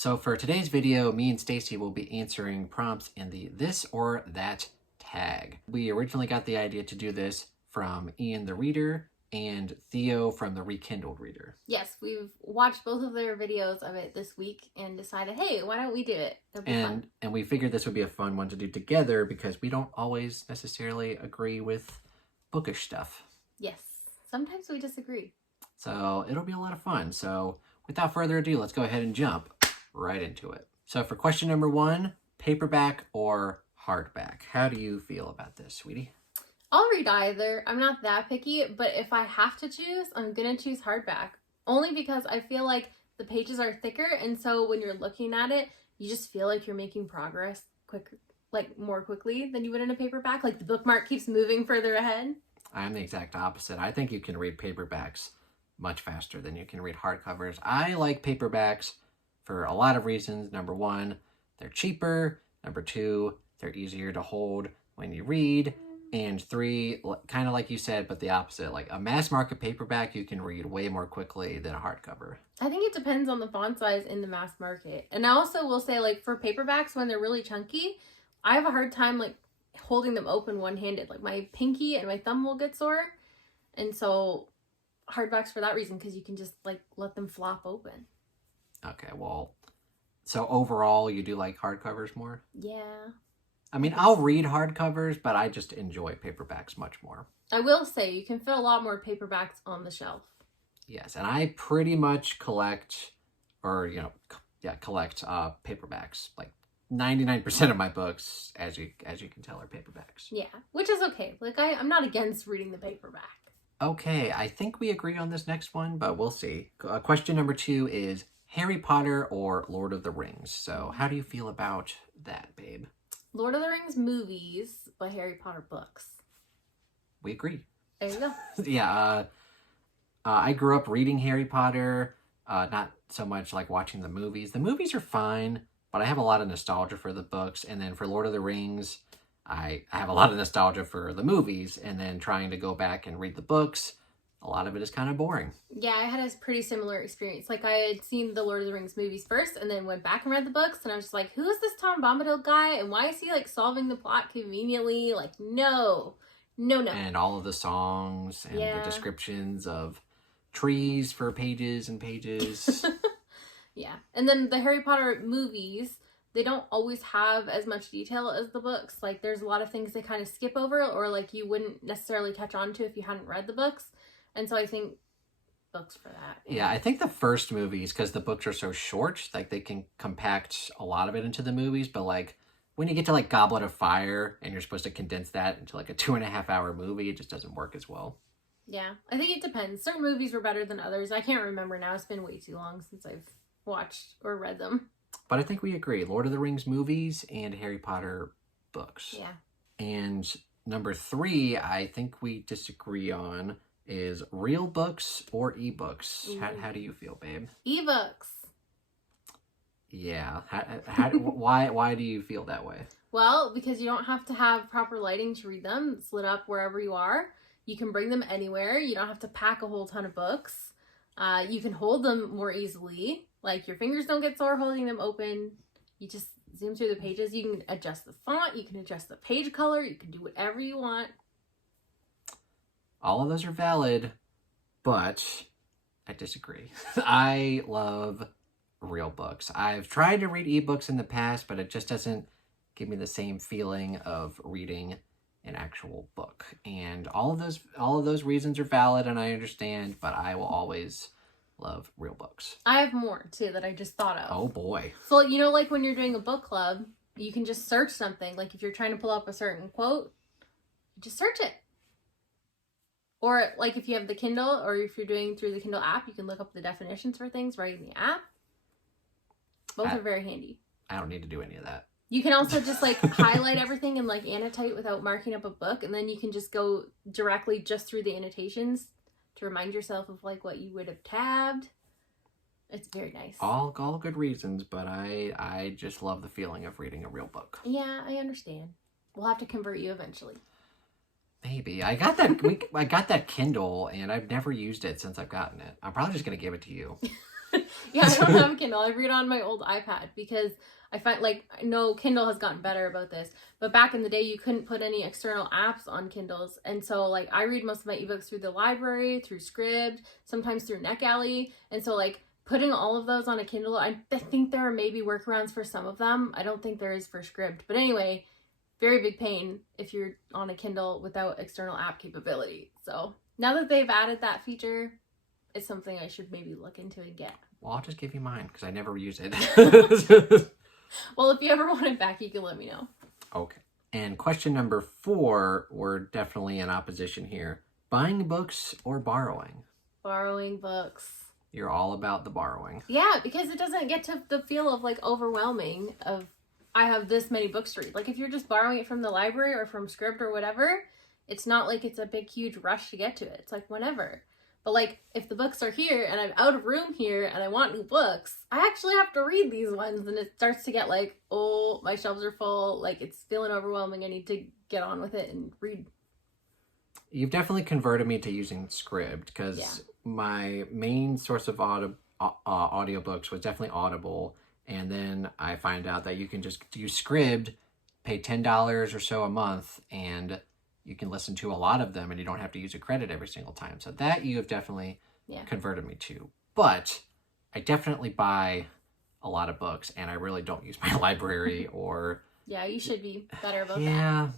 So for today's video, me and Stacey will be answering prompts in the this or that tag. We originally got the idea to do this from Ian the Reader and Theo from the Rekindled Reader. Yes, we've watched both of their videos of it this week and decided, hey, why don't we do it? That'd be fun. And we figured this would be a fun one to do together because we don't always necessarily agree with bookish stuff. Yes, sometimes we disagree. So it'll be a lot of fun. So without further ado, let's go ahead and jump right into it. So for question number 1, paperback or hardback? How do you feel about this, sweetie? I'll read either. I'm not that picky, but if I have to choose, I'm going to choose hardback. Only because I feel like the pages are thicker, and so when you're looking at it, you just feel like you're making progress more quickly than you would in a paperback. Like the bookmark keeps moving further ahead. I'm the exact opposite. I think you can read paperbacks much faster than you can read hardcovers. I like paperbacks for a lot of reasons. Number 1, they're cheaper. Number 2, they're easier to hold when you read. And 3, kind of like you said, but the opposite. Like a mass market paperback, you can read way more quickly than a hardcover. I think it depends on the font size in the mass market. And I also will say, like, for paperbacks, when they're really chunky, I have a hard time, like, holding them open one-handed. Like, my pinky and my thumb will get sore. And so, hardbacks for that reason, because you can just, like, let them flop open. Okay, well, so overall, you do like hardcovers more? Yeah. I mean, I'll read hardcovers, but I just enjoy paperbacks much more. I will say, you can fit a lot more paperbacks on the shelf. Yes, and I pretty much collect paperbacks. Like 99% of my books, as you can tell, are paperbacks. Yeah, which is okay. Like, I'm not against reading the paperback. Okay, I think we agree on this next one, but we'll see. Question number 2 is Harry Potter or Lord of the Rings. So how do you feel about that, babe? Lord of the Rings movies, but Harry Potter books. We agree. There you go. Yeah, I grew up reading Harry Potter, not so much like watching the movies. The movies are fine, but I have a lot of nostalgia for the books. And then for Lord of the Rings, I have a lot of nostalgia for the movies. And then trying to go back and read the books, a lot of it is kind of boring. Yeah, I had a pretty similar experience. Like, I had seen the Lord of the Rings movies first and then went back and read the books. And I was just like, who is this Tom Bombadil guy? And why is he, like, solving the plot conveniently? Like, no. And all of the songs and the descriptions of trees for pages and pages. Yeah. And then the Harry Potter movies, they don't always have as much detail as the books. Like, there's a lot of things they kind of skip over or, like, you wouldn't necessarily catch on to if you hadn't read the books. And so I think books for that. Yeah, I think the first movies, because the books are so short, like, they can compact a lot of it into the movies. But, like, when you get to, like, Goblet of Fire and you're supposed to condense that into, like, a 2.5-hour movie, it just doesn't work as well. Yeah, I think it depends. Certain movies were better than others. I can't remember now. It's been way too long since I've watched or read them. But I think we agree. Lord of the Rings movies and Harry Potter books. Yeah. And number 3, I think we disagree on is real books or ebooks. How do you feel, babe? Ebooks. Yeah. Why do you feel that way? Well, because you don't have to have proper lighting to read them. It's lit up wherever you are. You can bring them anywhere. You don't have to pack a whole ton of books. You can hold them more easily. Like, your fingers don't get sore holding them open. You just zoom through the pages. You can adjust the font. You can adjust the page color. You can do whatever you want. All of those are valid, but I disagree. I love real books. I've tried to read ebooks in the past, but it just doesn't give me the same feeling of reading an actual book. And all of those reasons are valid, and I understand, but I will always love real books. I have more too that I just thought of. Oh boy. So, you know, like when you're doing a book club, you can just search something. Like, if you're trying to pull up a certain quote, just search it. Or, like, if you have the Kindle, or if you're doing through the Kindle app, you can look up the definitions for things right in the app. Both are very handy. I don't need to do any of that. You can also just, like, highlight everything and, like, annotate without marking up a book. And then you can just go directly just through the annotations to remind yourself of, like, what you would have tabbed. It's very nice. All good reasons, but I just love the feeling of reading a real book. Yeah, I understand. We'll have to convert you eventually. Maybe. I got that I got that Kindle, and I've never used it since I've gotten it. I'm probably just going to give it to you. Yeah, I don't have a Kindle. I read on my old iPad because I find like no Kindle has gotten better about this, but back in the day you couldn't put any external apps on Kindles, and so like I read most of my ebooks through the library, through Scribd, sometimes through NetGalley, and so like putting all of those on a Kindle, I think there are maybe workarounds for some of them. I don't think there is for Scribd, but anyway, very big pain if you're on a Kindle without external app capability. So now that they've added that feature, it's something I should maybe look into and get. Well, I'll just give you mine because I never use it. Well, if you ever want it back, you can let me know. Okay. And question number 4, we're definitely in opposition here. Buying books or borrowing? Borrowing books. You're all about the borrowing. Yeah, because it doesn't get to the feel of like overwhelming of I have this many books to read. Like if you're just borrowing it from the library or from Scribd or whatever, it's not like it's a big huge rush to get to it. It's like whenever. But like if the books are here and I'm out of room here and I want new books, I actually have to read these ones, and it starts to get like, oh, my shelves are full, like it's feeling overwhelming. I need to get on with it and read. You've definitely converted me to using Scribd because my main source of audiobooks was definitely Audible, and then I find out that you can just use Scribd, pay $10 or so a month, and you can listen to a lot of them, and you don't have to use a credit every single time. So that you have definitely converted me to. But I definitely buy a lot of books, and I really don't use my library or... Yeah, you should be better about that. Yeah,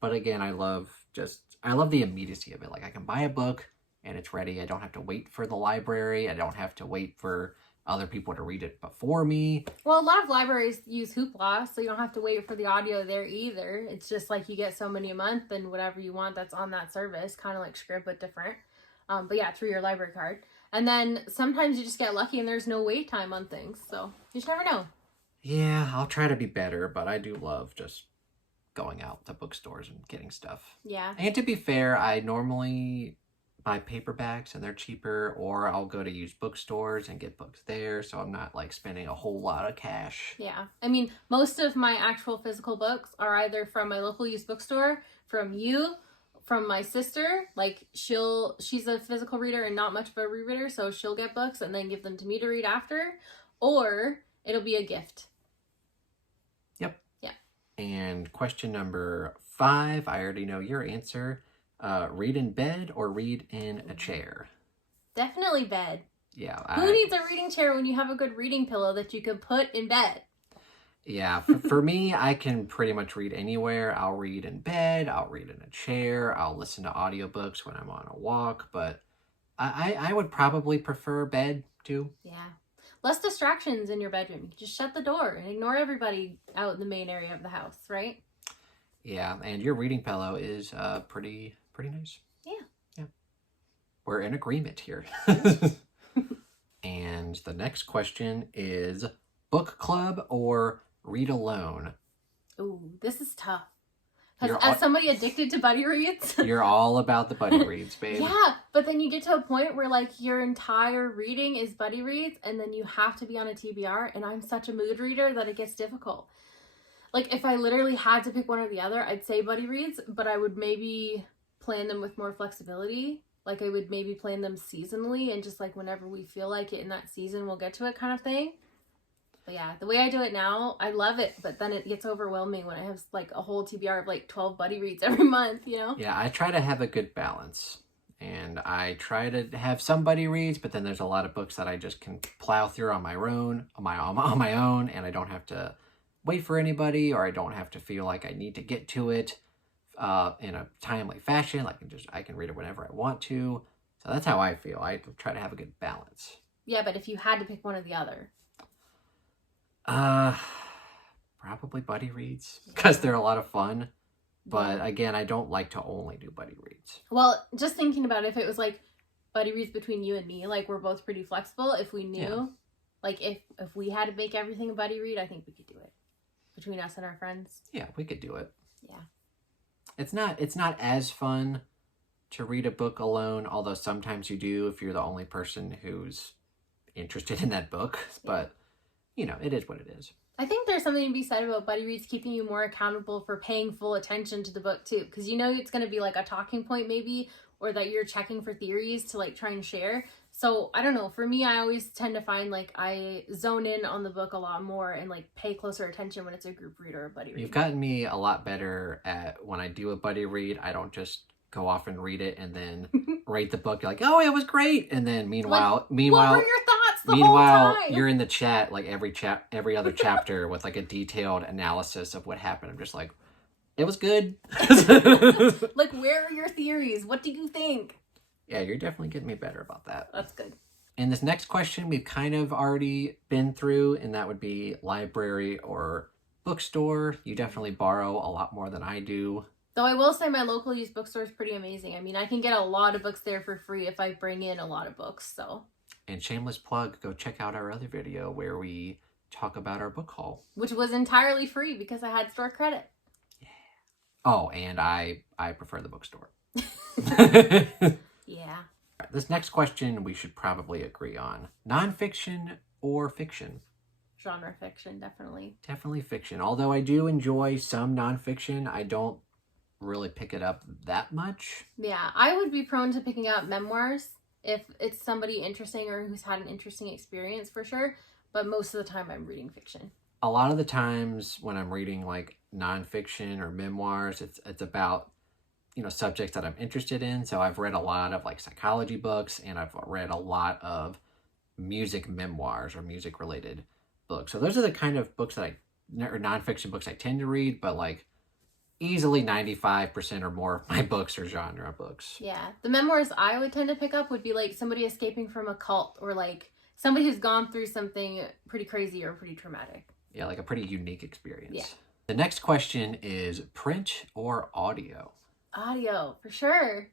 but again, I love the immediacy of it. Like I can buy a book, and it's ready. I don't have to wait for the library. I don't have to wait for other people to read it before me. Well, a lot of libraries use Hoopla, so you don't have to wait for the audio there either. It's just like you get so many a month and whatever you want that's on that service, kind of like Scribd, but different. But yeah, through your library card. And then sometimes you just get lucky and there's no wait time on things, so you just never know. Yeah, I'll try to be better, but I do love just going out to bookstores and getting stuff. Yeah. And to be fair, I normally buy paperbacks and they're cheaper, or I'll go to used bookstores and get books there, so I'm not like spending a whole lot of cash. Yeah. I mean, most of my actual physical books are either from my local used bookstore, from you, from my sister. Like she's a physical reader and not much of a rereader, so she'll get books and then give them to me to read after, or it'll be a gift. Yep. Yeah. And question number 5, I already know your answer. Read in bed or read in a chair? Definitely bed. Yeah. Who needs a reading chair when you have a good reading pillow that you can put in bed? Yeah, for me, I can pretty much read anywhere. I'll read in bed, I'll read in a chair, I'll listen to audiobooks when I'm on a walk, but I would probably prefer bed too. Yeah. Less distractions in your bedroom. You can just shut the door and ignore everybody out in the main area of the house, right? Yeah, and your reading pillow is pretty nice. Yeah. We're in agreement here. And the next question is book club or read alone? Ooh, this is tough. Because as somebody addicted to buddy reads... You're all about the buddy reads, babe. Yeah, but then you get to a point where like your entire reading is buddy reads, and then you have to be on a TBR, and I'm such a mood reader that it gets difficult. Like if I literally had to pick one or the other, I'd say buddy reads, but I would maybe plan them with more flexibility. Like I would maybe plan them seasonally, and just like whenever we feel like it in that season, we'll get to it kind of thing. But yeah, the way I do it now, I love it, but then it gets overwhelming when I have like a whole TBR of like 12 buddy reads every month, you know? Yeah, I try to have a good balance. And I try to have some buddy reads, but then there's a lot of books that I just can plow through on my own, and I don't have to wait for anybody, or I don't have to feel like I need to get to it in a timely fashion. I can read it whenever I want to. So that's how I feel. I try to have a good balance. Yeah, but if you had to pick one or the other. Probably buddy reads, because they're a lot of fun. But again, I don't like to only do buddy reads. Well, just thinking about it, if it was like buddy reads between you and me, like we're both pretty flexible. If we knew, like if we had to make everything a buddy read, I think we could do it between us and our friends. Yeah, we could do it. Yeah. It's not as fun to read a book alone, although sometimes you do if you're the only person who's interested in that book. But, you know, it is what it is. I think there's something to be said about buddy reads keeping you more accountable for paying full attention to the book too. Because you know it's going to be like a talking point maybe, or that you're checking for theories to like try and share. So I don't know. For me, I always tend to find like I zone in on the book a lot more and like pay closer attention when it's a group read or a buddy read. You've gotten me a lot better at when I do a buddy read. I don't just go off and read it and then rate the book. You're like, oh, it was great, and then What were your thoughts the whole meanwhile, time? you're in the chat like every other chapter with like a detailed analysis of what happened. I'm just like, it was good. Like, where are your theories? What do you think? Yeah, you're definitely getting me better about that. That's good. And this next question we've kind of already been through, and that would be library or bookstore. You definitely borrow a lot more than I do. Though I will say my local used bookstore is pretty amazing. I mean, I can get a lot of books there for free if I bring in a lot of books, so. And shameless plug, go check out our other video where we talk about our book haul. Which was entirely free because I had store credit. Yeah. Oh, and I prefer the bookstore. Yeah. This next question we should probably agree on. Nonfiction or fiction? Genre fiction, definitely. Definitely fiction. Although I do enjoy some nonfiction, I don't really pick it up that much. Yeah, I would be prone to picking up memoirs if it's somebody interesting or who's had an interesting experience for sure. But most of the time I'm reading fiction. A lot of the times when I'm reading like nonfiction or memoirs, it's about, you know, subjects that I'm interested in. So I've read a lot of like psychology books, and I've read a lot of music memoirs or music related books. So those are the kind of books that or nonfiction books I tend to read, but like easily 95% or more of my books are genre books. Yeah. The memoirs I would tend to pick up would be like somebody escaping from a cult or like somebody who's gone through something pretty crazy or pretty traumatic. Yeah, like a pretty unique experience. Yeah. The next question is print or audio? Audio, for sure.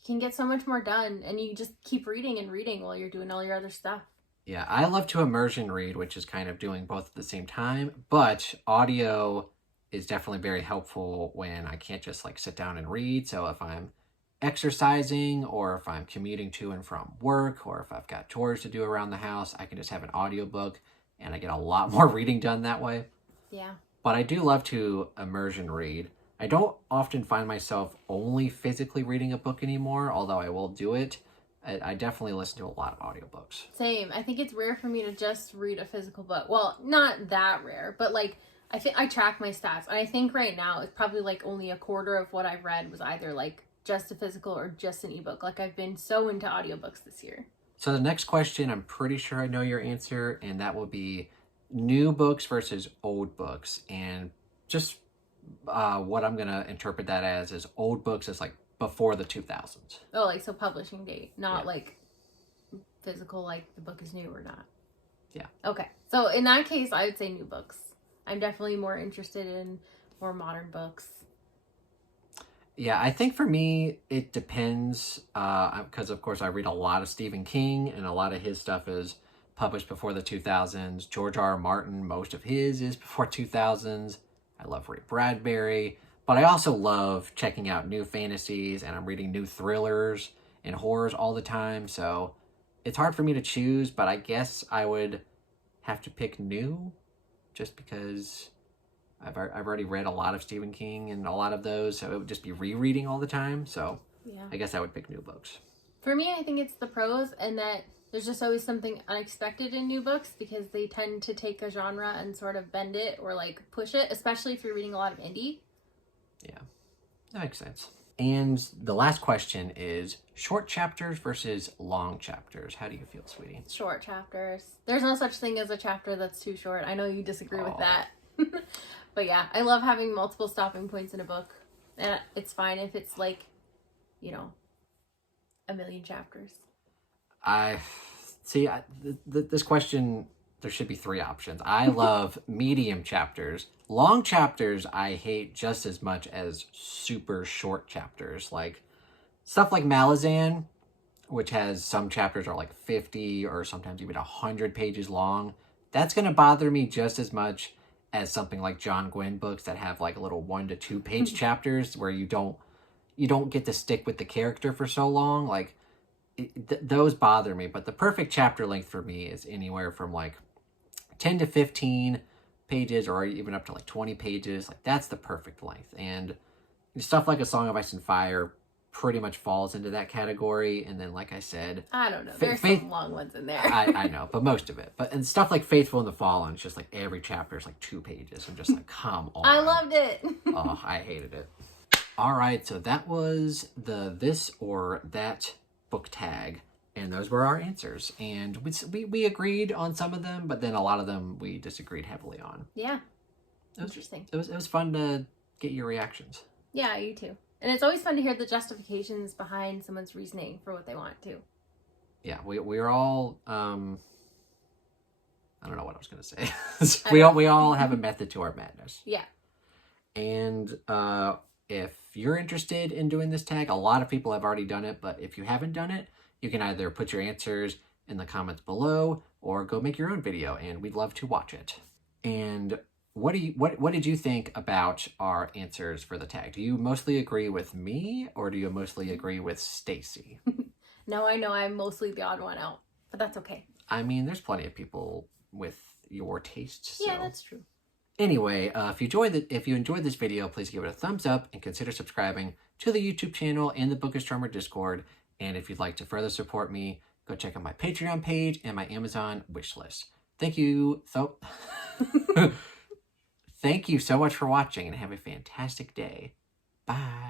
You can get so much more done and you just keep reading and reading while you're doing all your other stuff. Yeah, I love to immersion read, which is kind of doing both at the same time, but audio is definitely very helpful when I can't just like sit down and read. So if I'm exercising or if I'm commuting to and from work or if I've got chores to do around the house, I can just have an audiobook and I get a lot more reading done that way. Yeah. But I do love to immersion read. I don't often find myself only physically reading a book anymore, although I will do it. I definitely listen to a lot of audiobooks. Same. I think it's rare for me to just read a physical book. Well, not that rare, but like I think I track my stats. And I think right now it's probably like only a quarter of what I've read was either like just a physical or just an ebook. Like I've been so into audiobooks this year. So the next question, I'm pretty sure I know your answer, and that will be new books versus old books. And just what I'm going to interpret that as is old books is like before the 2000s. Oh, like so publishing date, not like physical, like the book is new or not. Yeah. Okay. So in that case, I would say new books. I'm definitely more interested in more modern books. Yeah, I think for me, it depends, because of course I read a lot of Stephen King, and a lot of his stuff is published before the 2000s. George R. R. Martin, most of his is before 2000s. I love Ray Bradbury, but I also love checking out new fantasies, and I'm reading new thrillers and horrors all the time, so it's hard for me to choose, but I guess I would have to pick new, just because I've already read a lot of Stephen King and a lot of those, so it would just be rereading all the time. So yeah, I guess I would pick new books. For me, I think it's the pros, and that there's just always something unexpected in new books because they tend to take a genre and sort of bend it or like push it, especially if you're reading a lot of indie. Yeah, that makes sense. And the last question is short chapters versus long chapters. How do you feel, sweetie? Short chapters. There's no such thing as a chapter that's too short. I know you disagree with that. But yeah, I love having multiple stopping points in a book. And it's fine if it's like, you know, a million chapters. This question, there should be three options. I love medium chapters. Long chapters I hate just as much as super short chapters. Like stuff like Malazan, which has some chapters are like 50 or sometimes even 100 pages long. That's going to bother me just as much as something like John Gwynne books that have like little 1 to 2 page chapters where you don't get to stick with the character for so long. Like those bother me, but the perfect chapter length for me is anywhere from like 10 to 15 pages or even up to like 20 pages. Like that's the perfect length. And stuff like A Song of Ice and Fire pretty much falls into that category. And then, like I said, I don't know. There's some long ones in there. I know, but most of it. And stuff like Faithful in the Fallen, it's just like every chapter is like 2 pages. I'm just like, come on. I loved it. Oh, I hated it. All right, so that was the this or that book tag, and those were our answers. And we agreed on some of them, but then a lot of them we disagreed heavily on. Yeah. Interesting. It was fun to get your reactions. Yeah, you too. And it's always fun to hear the justifications behind someone's reasoning for what they want too. Yeah, we're all I don't know what I was gonna say. we all have a method to our madness. Yeah. And if you're interested in doing this tag, a lot of people have already done it, but if you haven't done it, you can either put your answers in the comments below or go make your own video, and we'd love to watch it. And what did you think about our answers for the tag? Do you mostly agree with me, or do you mostly agree with Stacey? No, I know I'm mostly the odd one out, but that's okay. I mean, there's plenty of people with your tastes. So. Yeah, that's true. Anyway, if you enjoyed this video, please give it a thumbs up and consider subscribing to the YouTube channel and the Bookish Drummer Discord. And if you'd like to further support me, go check out my Patreon page and my Amazon wishlist. Thank you. Thank you so much for watching, and have a fantastic day. Bye.